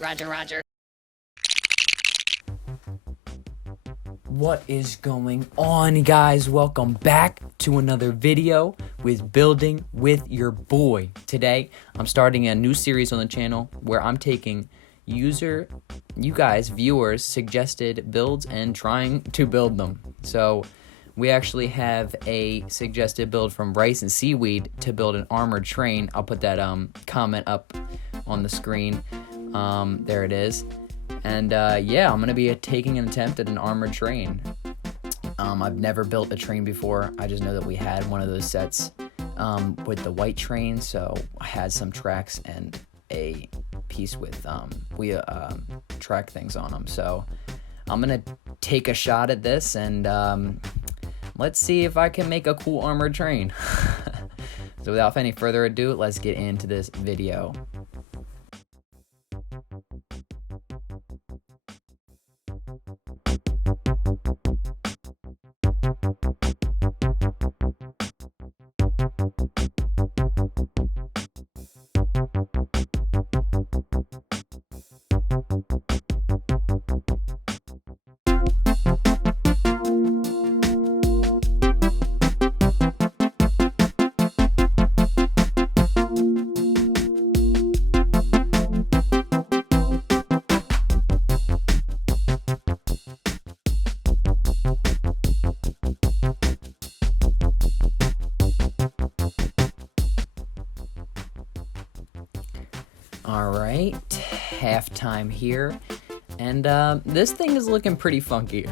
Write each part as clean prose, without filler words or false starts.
Roger, roger. What is going on, guys? Welcome back to another video with Building with your boy. Today, I'm starting a new series on the channel where I'm taking viewers, suggested builds and trying to build them. So we actually have a suggested build from Rice and Seaweed to build an armored train. I'll put that comment up on the screen. There it is. And yeah, I'm gonna be taking an attempt at an armored train. I've never built a train before. I just know that we had one of those sets with the white train, so I had some tracks and a piece with track things on them. So I'm gonna take a shot at this and let's see if I can make a cool armored train. So without any further ado, let's get into this video. All right, halftime here, and this thing is looking pretty funky.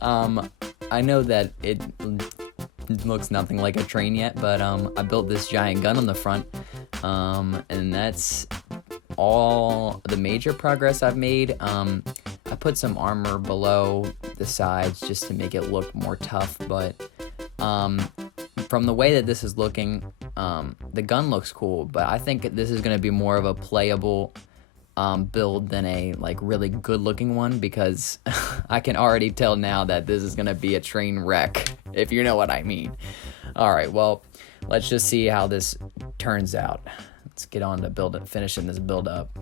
I know that it looks nothing like a train yet, but I built this giant gun on the front, and that's all the major progress I've made. I put some armor below the sides just to make it look more tough, but from the way that this is looking, the gun looks cool, but I think this is going to be more of a playable build than a really good looking one, because I can already tell now that this is going to be a train wreck, if you know what I mean. Alright, well, let's just see how this turns out. Let's get on to finishing this build up.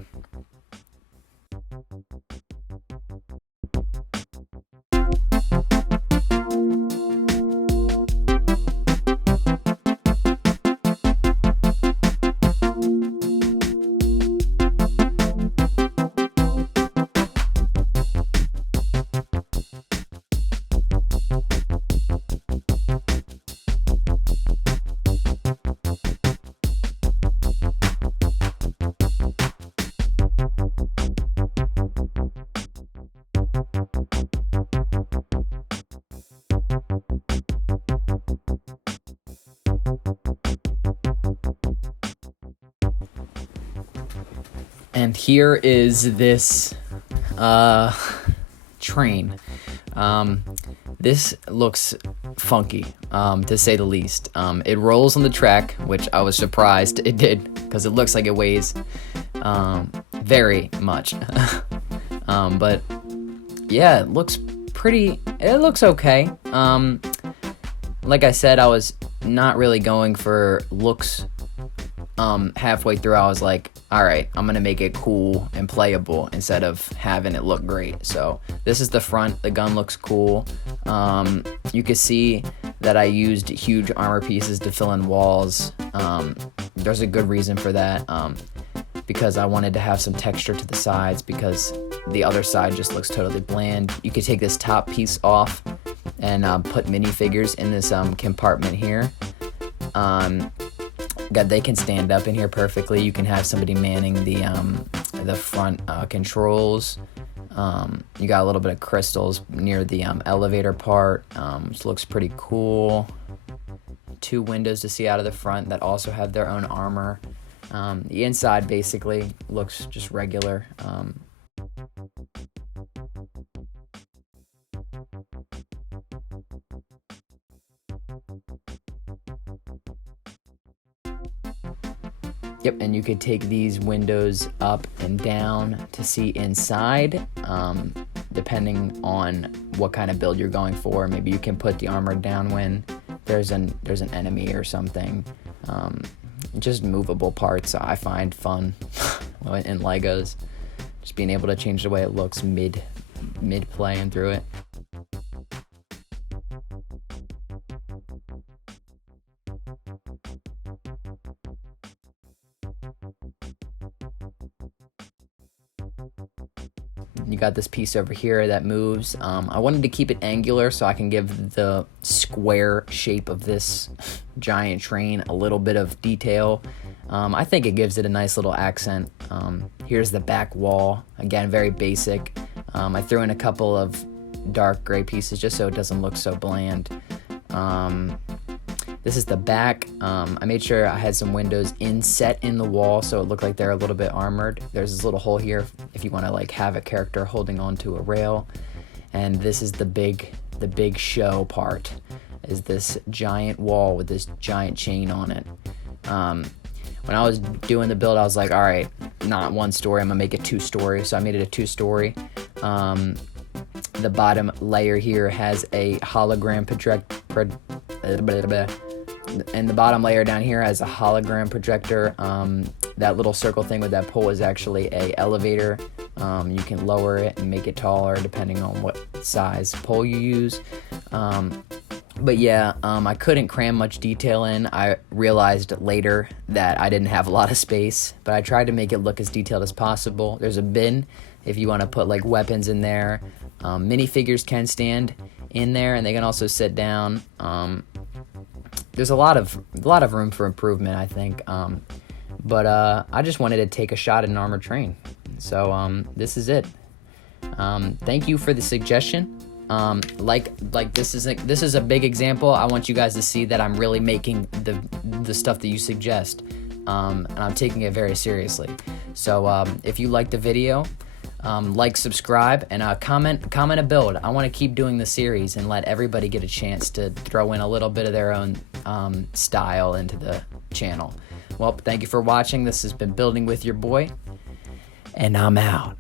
And here is this train. This looks funky, to say the least. It rolls on the track, which I was surprised it did, because it looks like it weighs very much. But yeah, it looks okay. Like I said, I was not really going for looks. Halfway through, I was like, all right, I'm gonna make it cool and playable instead of having it look great. So this is the front. The gun looks cool. You can see that I used huge armor pieces to fill in walls. There's a good reason for that, because I wanted to have some texture to the sides, because the other side just looks totally bland. You could take this top piece off and put minifigures in this compartment here. They can stand up in here perfectly. You can have somebody manning the front controls. You got a little bit of crystals near the elevator part, which looks pretty cool. 2 windows to see out of the front that also have their own armor. The inside basically looks just regular. Yep, and you could take these windows up and down to see inside, depending on what kind of build you're going for. Maybe you can put the armor down when there's an enemy or something. Just movable parts I find fun. in Legos. Just being able to change the way it looks mid playing through it. You got this piece over here that moves. I wanted to keep it angular so I can give the square shape of this giant train a little bit of detail. I think it gives it a nice little accent. Here's the back wall. Again, very basic. I threw in a couple of dark gray pieces just so it doesn't look so bland. This is the back. I made sure I had some windows inset in the wall so it looked like they're a little bit armored. There's this little hole here if you want to like have a character holding onto a rail. And this is the big show part, is this giant wall with this giant chain on it. When I was doing the build, I was like, all right, not one story, I'm gonna make it 2 story. So I made it a 2 story. The bottom layer here has a hologram and the bottom layer down here has a hologram projector. That little circle thing with that pole is actually a elevator. You can lower it and make it taller depending on what size pole you use. But yeah, I couldn't cram much detail in. I realized later that I didn't have a lot of space, but I tried to make it look as detailed as possible. There's a bin if you want to put like weapons in there. Minifigures can stand in there and they can also sit down. There's a lot of room for improvement, I think. But I just wanted to take a shot at an armored train. So this is it. Thank you for the suggestion. Like this is a big example. I want you guys to see that I'm really making the stuff that you suggest, and I'm taking it very seriously. So if you like the video, like, subscribe, and comment a build. I want to keep doing the series and let everybody get a chance to throw in a little bit of their own style into the channel. Well, thank you for watching. This has been Building with your boy, and I'm out.